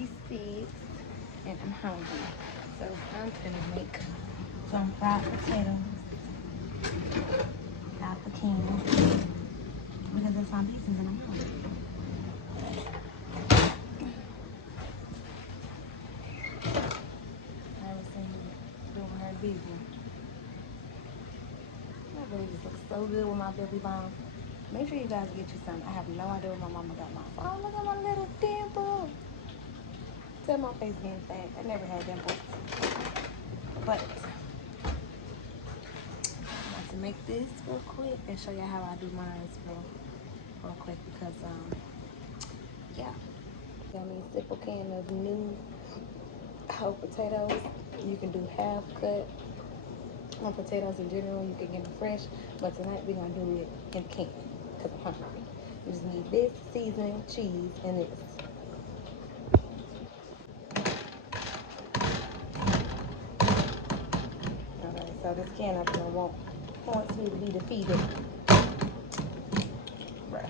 56 and I'm hungry. So I'm gonna make some fried potatoes out the can because there's some pieces and I'm hungry. I was saying doing her business. My belly just looks so good with my belly bomb. Make sure you guys get you some. I have no idea where my mama got mine from. Oh, look at my little dimple. Tell my face getting fat. I never had dimples. But I'm about to make this real quick and show you how I do mine real quick because yeah. Got me a simple can of new whole potatoes. You can do half cut on potatoes in general. You can get them fresh, but tonight we're gonna do it in the can because I'm hungry. You just need this, seasoning, cheese, and this. Alright, so this can opener wants me to be defeated. Bruh.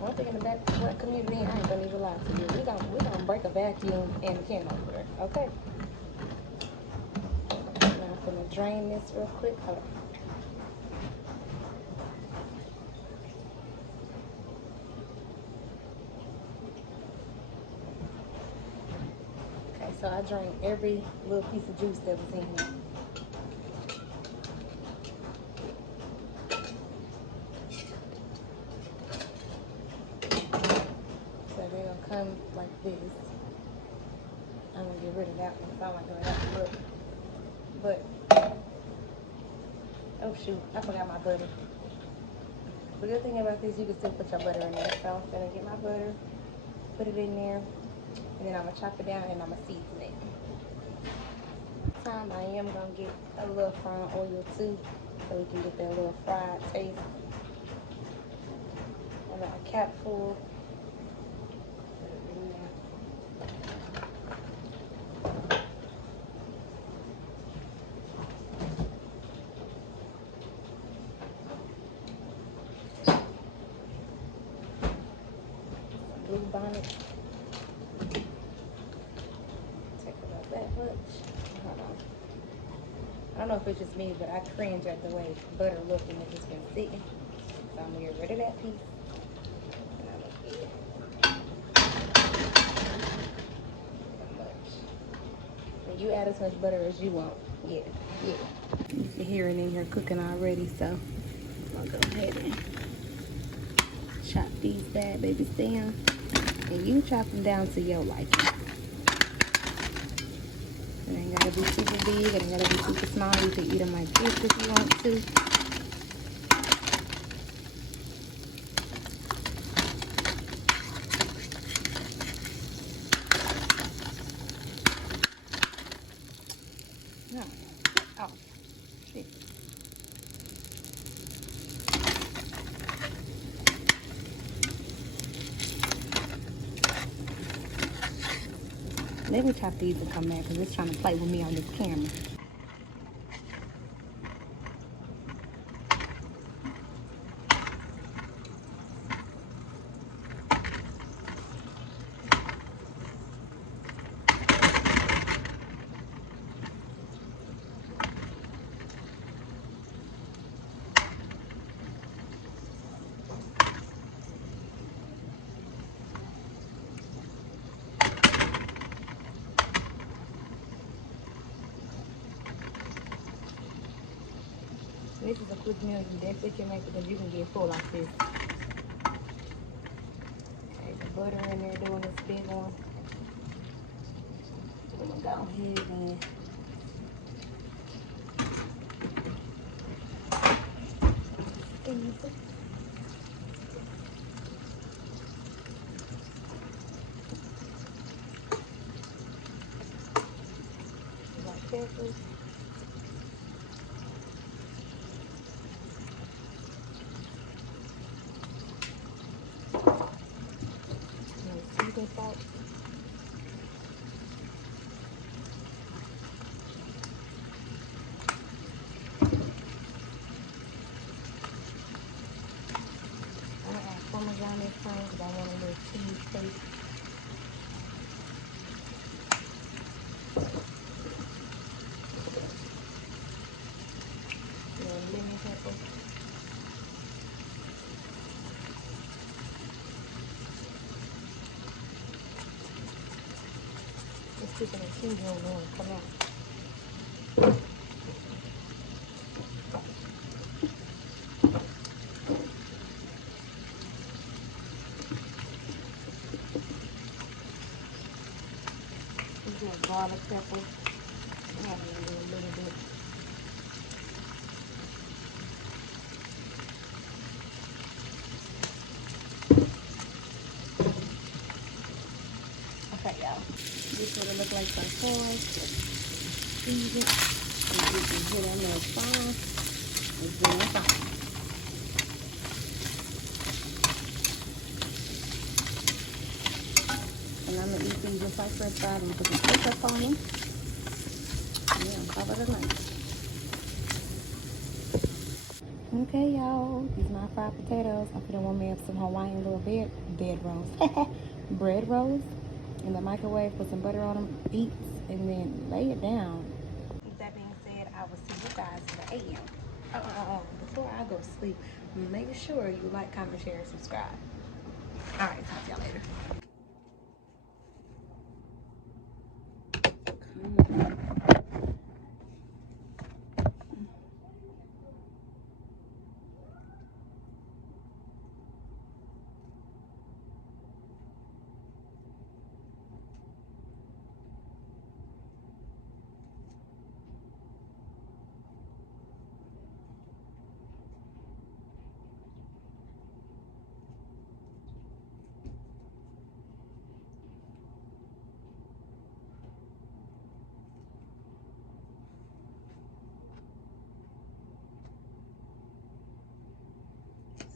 One thing in the back community, I ain't gonna even lie to you. We gonna break a vacuum and a can opener, okay? Now I'm gonna drain this real quick. Hold on. Okay, so I drained every little piece of juice that was in here. Come like this. I'm gonna get rid of that one because I don't like the way that look. But oh shoot, I forgot my butter. The good thing about this, you can still put your butter in there. So I'm gonna get my butter, put it in there, and then I'm gonna chop it down and I'm gonna season it. This time I am gonna get a little frying oil too, so we can get that little fried taste. I got a cap full. Bonnet. Take about that much. Hold on. I don't know if it's just me, but I cringe at the way butter looks and it's just been sitting. So I'm gonna get rid of that piece. And I'm gonna get that much. And you add as much butter as you want. Yeah. You can hear it in here cooking already, so I'll go ahead and chop these bad babies down. And you chop them down to your liking. It ain't gotta be super big, it ain't gotta be super small. You can eat them like this if you want to. No. Oh, shit. Let me chop these and come back because it's trying to play with me on this camera. This is a quick meal you definitely can make because you can get full like this. Okay, the butter in there doing this big one. I'm gonna go ahead and squeeze it. Like peppers. Season salt. chicken and cheese and then come out. Garlic pepper. I'm gonna do a little bit. Okay, y'all. This would look like some sauce. Season it. And you can hit that little sauce. And then it's on. And I'm gonna eat these just like French fries. I'm gonna put the ketchup on them. Yeah, call it a night. Okay, y'all. These are my fried potatoes. I'm gonna warm me up some Hawaiian little bread rolls. Bread rolls in the microwave. Put some butter on them, beets, and then lay it down. With that being said, I will see you guys in the AM. Before I go to sleep, make sure you like, comment, share, and subscribe. All right, talk to y'all later.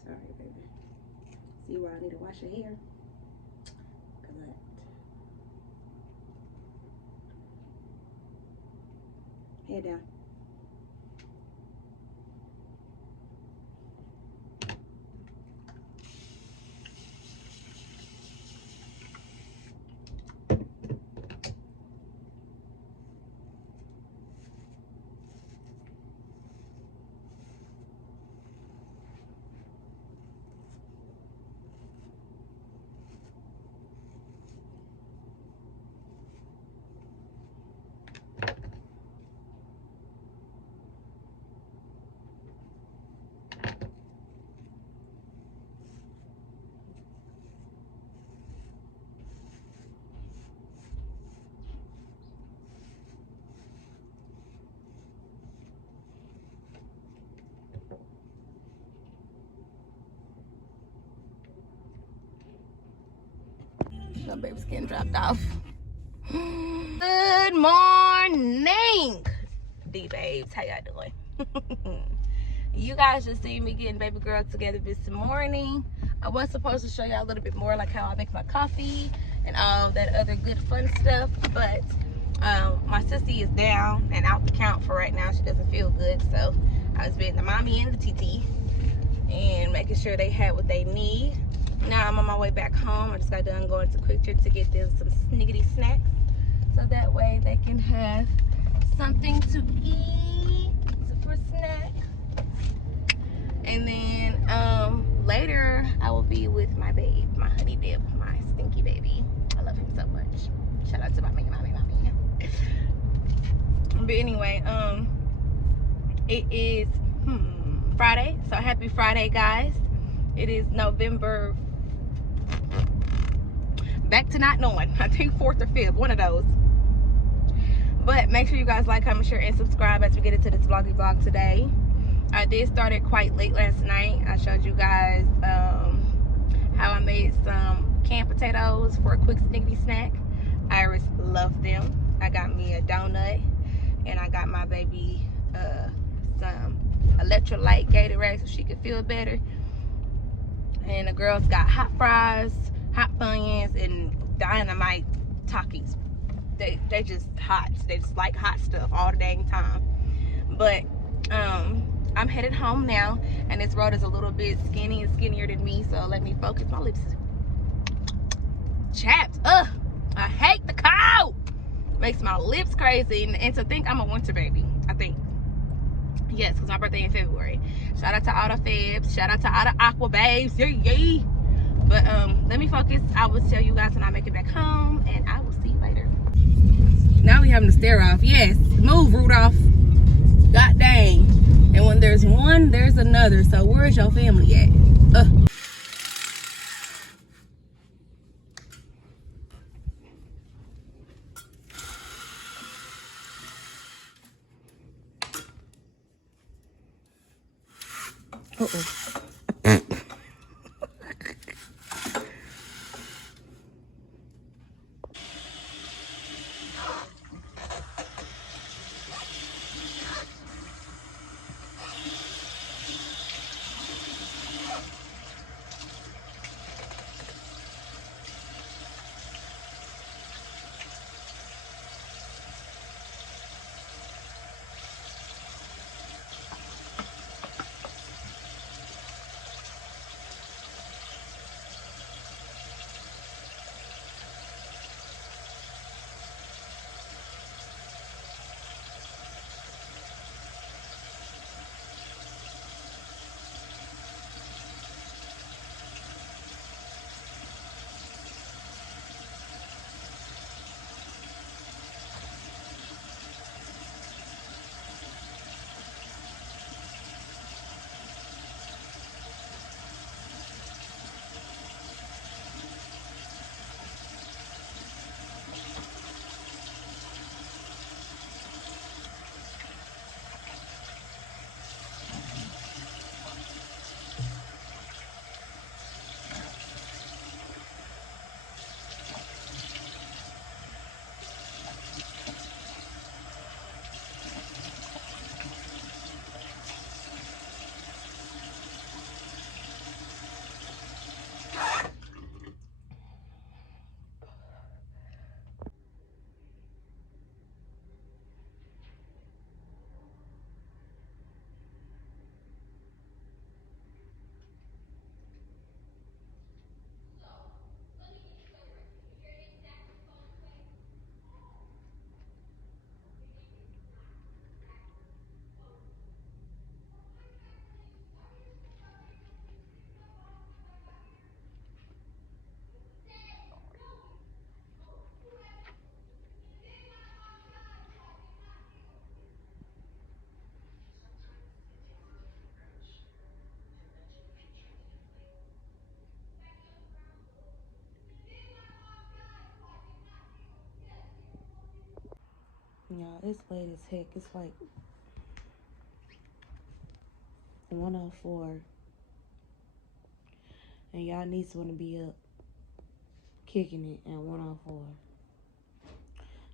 Sorry, baby. See where I need to wash your hair? Good. Head down. My baby's getting dropped off. Good morning, DeeBabes. How y'all doing? You guys just see me getting baby girl together this morning. I was supposed to show y'all a little bit more like how I make my coffee and all that other good fun stuff, but my sissy is down and out the count for right now. She doesn't feel good, so I was being the mommy and the TT and making sure they had what they need. Now I'm on my way back home. I just got done going to Quick Trip to get them some sniggity snacks, so that way they can have something to eat for a snack. And then later I will be with my babe, my honey dip, my stinky baby. I love him so much. Shout out to mommy. But anyway, it is Friday, so happy Friday, guys. It is November, back to not knowing, I think 4th or 5th, one of those. But make sure you guys like, comment, share, and subscribe as we get into this vloggy vlog today. I did start it quite late last night. I showed you guys how I made some canned potatoes for a quick sniggity snack. Iris loved them. I got me a donut, and I got my baby some electrolyte Gatorade so she could feel better. And the girls got hot fries, hot Funyuns, and dynamite Takis. They just hot. They just like hot stuff all the dang time. But I'm headed home now, and this road is a little bit skinny and skinnier than me, so let me focus. My lips chapped. Ugh, I hate the cold. Makes my lips crazy, and to think I'm a winter baby. I think. Yes, because my birthday in February. Shout out to all the Febs. Shout out to all the Aqua Babes. Yay. But let me focus. I will tell you guys when I make it back home, and I will see you later. having to stare off. Yes, move, Rudolph. God dang. And when there's one, there's another. So where's your family at? Y'all, it's late as heck. It's like 1:04, and y'all needs want to be up kicking it at 1:04.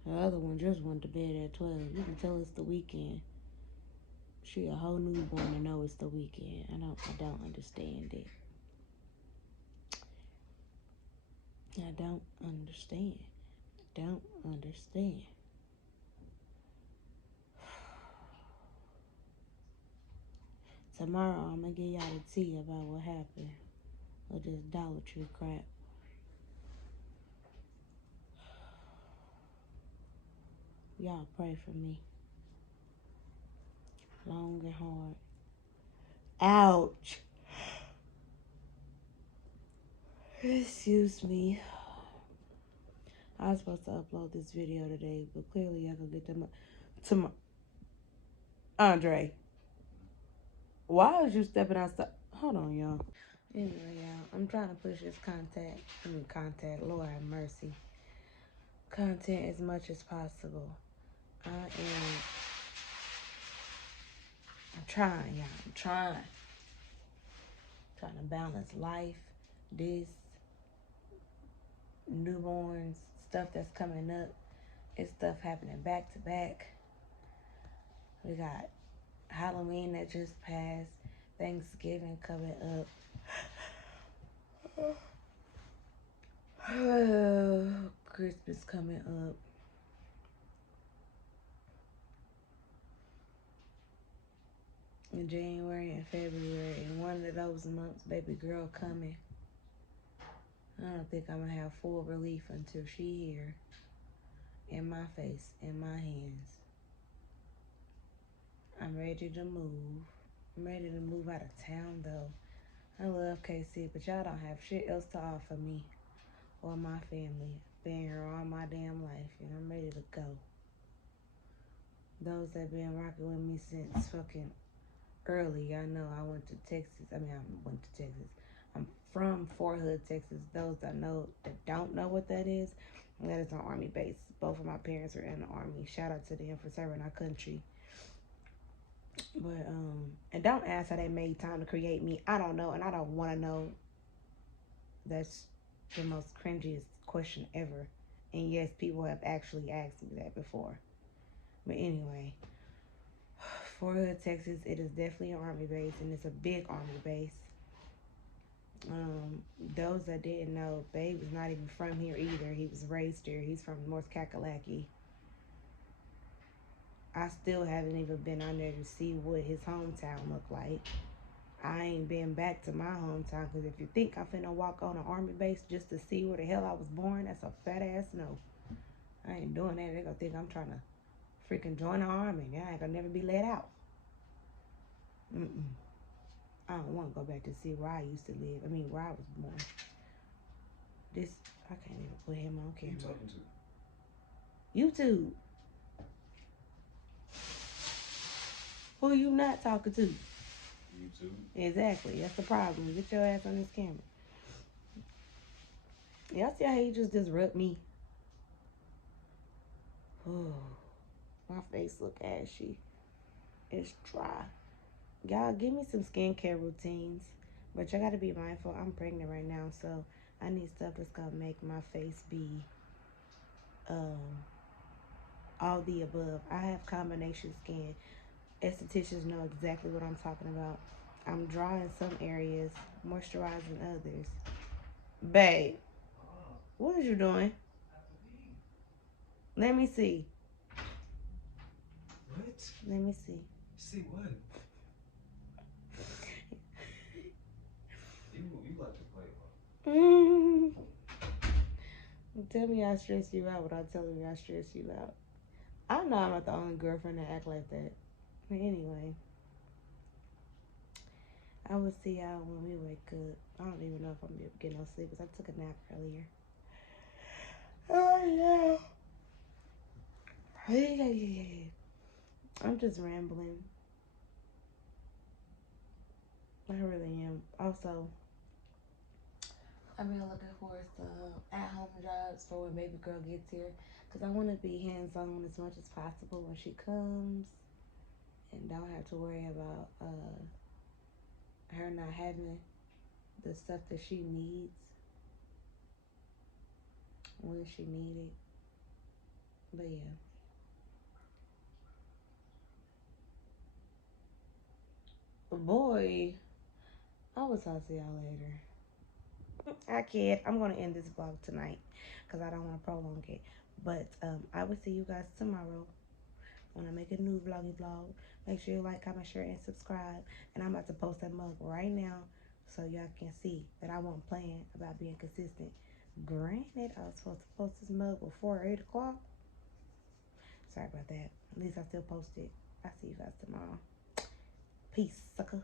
The other one just went to bed at 12. You can tell it's the weekend. She a whole newborn to know it's the weekend. I don't understand it. I don't understand. Don't understand. Tomorrow I'm gonna give y'all the tea about what happened with this Dollar Tree crap. Y'all pray for me. Long and hard. Ouch. Excuse me. I was supposed to upload this video today, but clearly I can get them tomorrow. Andre, why is you stepping outside? Hold on, y'all. Anyway, y'all, I'm trying to push this content, Lord have mercy, content as much as possible. I'm trying, y'all. I'm trying to balance life, this, newborns, stuff that's coming up. It's stuff happening back to back. We got Halloween that just passed, Thanksgiving coming up, Christmas coming up. In January and February, and one of those months, baby girl coming. I don't think I'm gonna have full relief until she here, in my face, in my hands. I'm ready to move. I'm ready to move out of town though. I love KC, but y'all don't have shit else to offer me or my family. Been here all my damn life, and I'm ready to go. Those that been rocking with me since fucking early, y'all know I went to Texas. I went to Texas. I'm from Fort Hood, Texas. Those that don't know what that is an Army base. Both of my parents are in the Army. Shout out to them for serving our country. But and don't ask how they made time to create me. I don't know, and I don't want to know. That's the most cringiest question ever. And yes, people have actually asked me that before. But anyway, Fort Hood, Texas, it is definitely an Army base, and it's a big Army base. Those that didn't know, Babe was not even from here either. He was raised here. He's from North Kakalaki. I still haven't even been on there to see what his hometown looked like. I ain't been back to my hometown, because if you think I'm finna walk on an Army base just to see where the hell I was born, that's a fat ass no. I ain't doing that. They're gonna think I'm trying to freaking join the Army. I ain't gonna never be let out. I don't want to go back to see where I used to live. Where I was born. I can't even put him on camera. Who you talking to? YouTube. Who you not talking to? YouTube. Exactly. That's the problem. Get your ass on this camera. Y'all see how he just disrupt me? Oh, my face look ashy. It's dry. Y'all give me some skincare routines. But y'all gotta be mindful. I'm pregnant right now, so I need stuff that's gonna make my face be all the above. I have combination skin. Estheticians know exactly what I'm talking about. I'm dry in some areas, moisturized in others. Babe, what is you doing? Let me see. What? Let me see. See what? You like to play a lot. Tell me I stress you out without telling me I stress you out. I know I'm not the only girlfriend that act like that. But anyway, I will see y'all when we wake up. I don't even know if I'm gonna be able to get no sleep because I took a nap earlier. Oh yeah. I'm just rambling. I really am. Also, I've been looking for some at-home jobs for when baby girl gets here, because I want to be hands-on as much as possible when she comes and don't have to worry about her not having the stuff that she needs when she needs it. But yeah. Boy, I will talk to y'all later. I can't. I'm going to end this vlog tonight because I don't want to prolong it. But I will see you guys tomorrow when I make a new vlog. Make sure you like, comment, share, and subscribe. And I'm about to post that mug right now so y'all can see that I wasn't playing about being consistent. Granted, I was supposed to post this mug before 8 o'clock. Sorry about that. At least I still post it. I'll see you guys tomorrow. Peace, sucker.